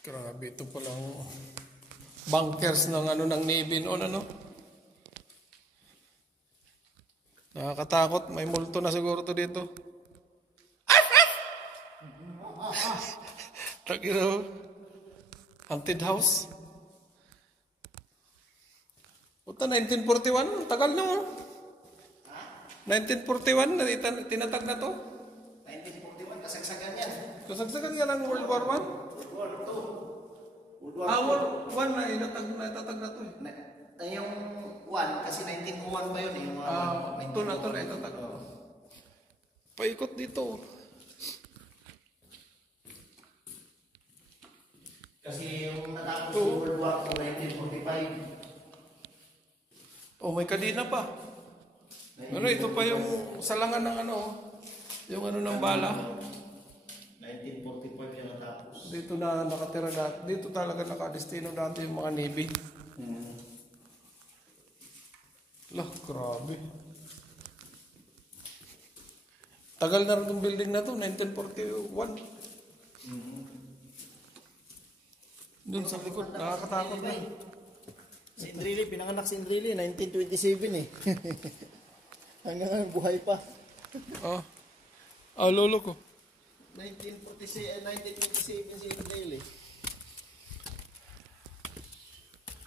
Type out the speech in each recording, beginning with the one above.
Grabe, ito palang bunkers ng ng Navy noon, ano? Nakakatakot, may multo na siguro to dito. Takiro, haunted house. Puta, 1941, tagal na, oh. 1941, tinatag na to. 1941, kasagsagan yan. Kasagsagan nga ng World War I? World War II. World War I na itatag na to, eh. Yung 1, kasi 1901 pa yun eh. Ito na itatag. Paikot dito. Kasi yung natapos yung World War II, 1945. Oh, may kadina pa. Pero ito pa yung salangan ng yung ng bala. 1945 yung natapos. Dito na nakatira dati. Dito talaga nakadestino dati yung mga Navy. Lah, grabe. Tagal na rin itong building na to, 1941. Doon sa likod, nakakatakot na. Si Indrili, pinanganak si Indrili, 1927 eh. Hanggang ngayon, buhay pa. Lolo ko. 1927 si Indrili.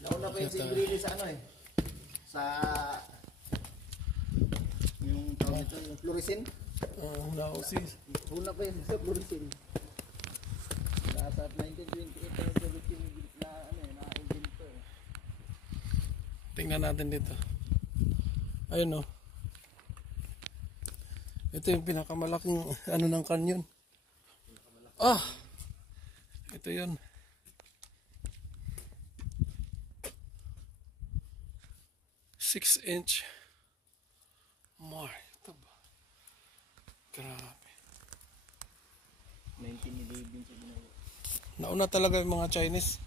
Nauna pa yun si Indrili sa sa yung tawag ito, yung fluorescent. Nausi. Una pa yun sa fluorescent. Nasa 1928 na na-invento eh. Tingnan natin dito. Ayun, oh. Ito yung pinakamalaking ng kanyon. Ito yun. Six-inch. More. Ito ba? Grabe. 1911 siya ginawa. Nauna talaga yung mga Chinese.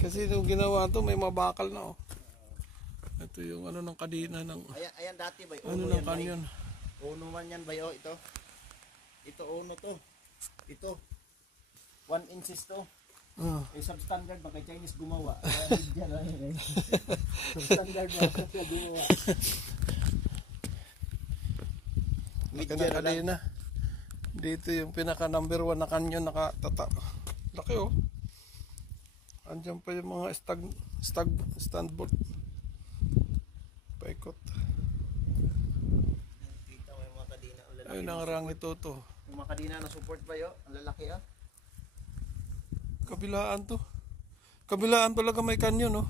Kasi nung ginawa to, may mabakal na, oh. Ito yung ng kadina ng Ayan dati ba? ng kanyon. Uno man yan ba? Ito. Ito uno to. Ito. 1 inches to. Yung substandard ba kay Chinese gumawa? Substandard ba siya gumawa? Mid-year kadina. Dito yung pinaka number 1 na kanyon nakatata. Laki, oh. Andiyan pa yung mga standboard. Paikot. Kita mo yung mga kadina. Ayun ang rangi to. Yung mga kadina na support ba yun? Ang lalaki ah. Kabilaan to. Kabilaan talaga may kanyon, no?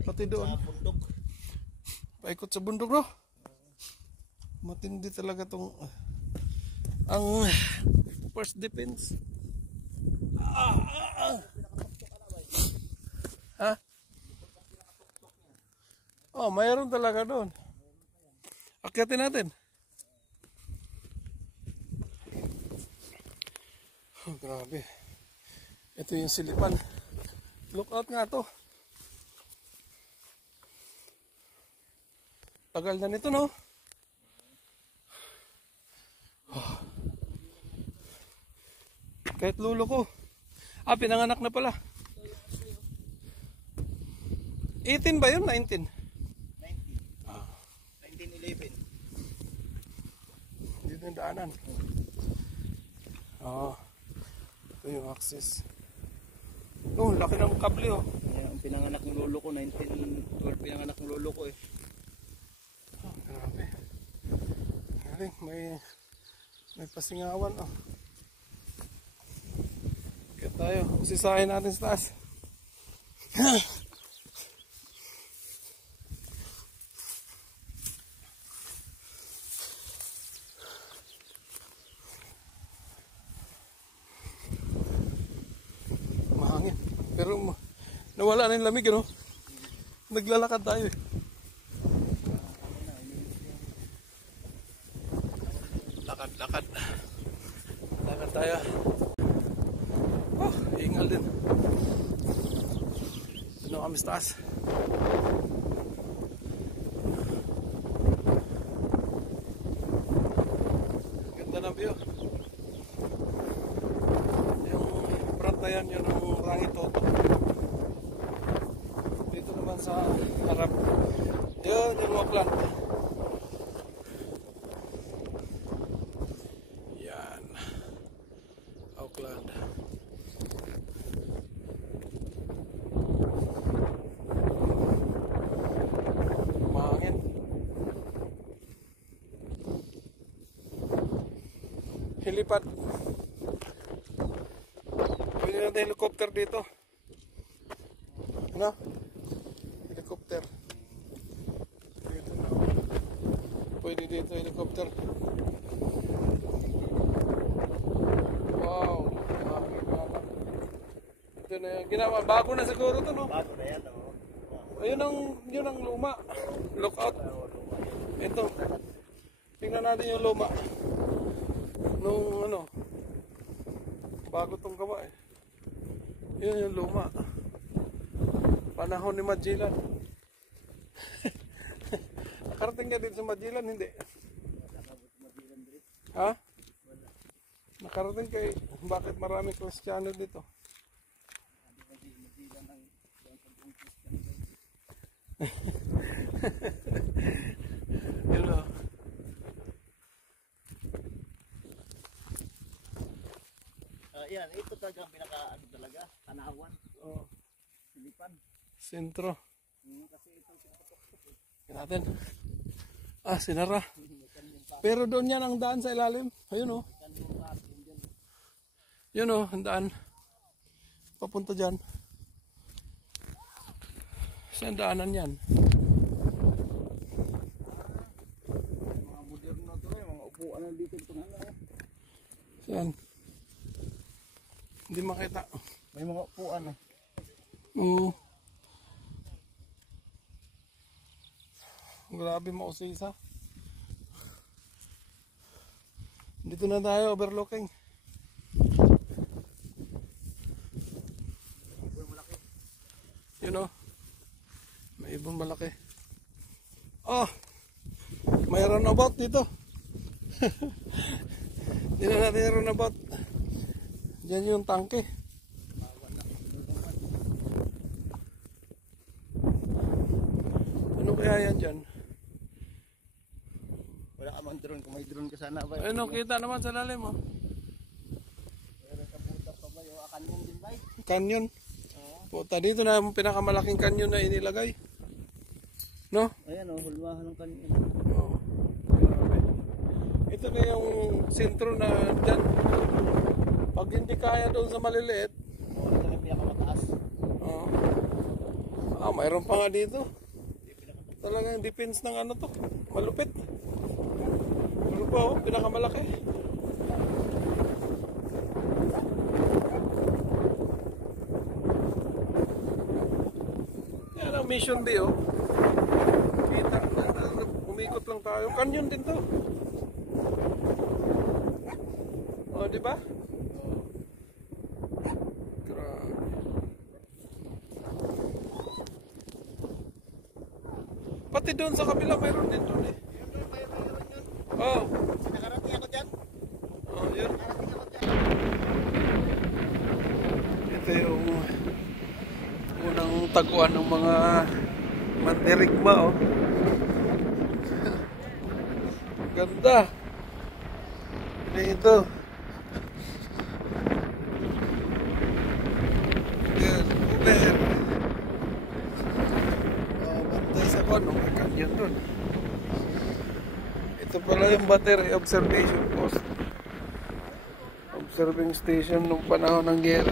Pati doon. Sa bundok. Paikot sa bundok, no? Matindi talaga tong ang first defense. Ha? Oh, mayroon talaga doon. Akyatin natin. Oh, grabe. Ito yung silipan. Look out nga to. Tagal na nito, no? Oh. Kahit lulo ko. Pinanganak na pala. 18 ba yun? 19? 1911. Dito yung daanan. Ito yung access. Laki ng kable, oh. Ang pinanganak ng lolo ko, 1912 pinanganak ng lolo ko eh. Grabe. Galing, may pasingawan, oh. Kaya tayo, usisahin natin sa taas. Mahangin. Pero nawala na yung lamig, ano? Naglalakad tayo eh. Lakad. Lakad tayo. Hingal din. Ito kami sa taas. Ganda ng view. Yung front binabantayan yun ang Rangi Toto. Dito naman sa harap. Yun yung Auckland. Yan. Auckland. Mahangin. Helipad. Pwede natin helicopter dito. Ano? Helicopter. Dito na. Pwede dito helicopter. Wow. Ito na yan. Ginawa. Bago na siguro ito, no? Bago na yan, oh. Yun ang luma. Lookout. Ito. Tingnan natin yung luma. Nung ano. Bago tong gawa eh. Yun yung luma. Panahon ni Magellan. Nakarating ka dito sa Magellan, hindi? Ha? Nakarating kay bakit maraming Kristiyano dito? Yun o. Yan, ito talaga ang pinaka ano talaga, tanawan. Oh. Silipan. Sentro. Kasi ito sinutok-tok. Natin. Ah, sinara. Pero doon yan ang daan sa ilalim. Ayun o. Yun o, ang daan. Papunta dyan. Saan daanan yan? Mga moderno to eh, mga upuan na dito itong ano. Saan? Hindi makita. May mga upuan eh. Grabe mausisa. Dito na tayo, overlooking. Yun o. May ibon malaki. Oh! May runabout dito. Dito natin yung runabout. Diyan yung tangke. Ano kaya yan dyan? Wala ka mang drone, kung may drone ka sana ba? Ayun o, kita naman sa lalim o. Pero kabuta pa ba yung kanyon din ba? Canyon. Puta, dito na yung pinakamalaking canyon na inilagay. No? Ayan o, hulmahan ng kanyon. Oo. Grabe. Ito na yung sentro na dyan. Pag hindi kaya doon sa maliliit. Ito na yung pinakamataas. Oo. Ah, mayroon pa nga dito. Talagang defense ng ano to. Malupit. Ano pa oh, pinakamalaki. Yan ang Mission Bay oh. Kita, umikot lang tayo. Canyon din to. Oh, di ba? Grabe. Pati doon sa kabila mayroon din doon eh. Oh. Nakarating ako dyan. Oh, yun. Nakarating ako dyan. Ito yung unang taguan ng mga mandirigma oh. Ganda. Ito. Yan, Uber. Oh, bantay sa ano, may kanyon dun. Ito pala yung battery observation post. Observing station nung panahon ng giyera.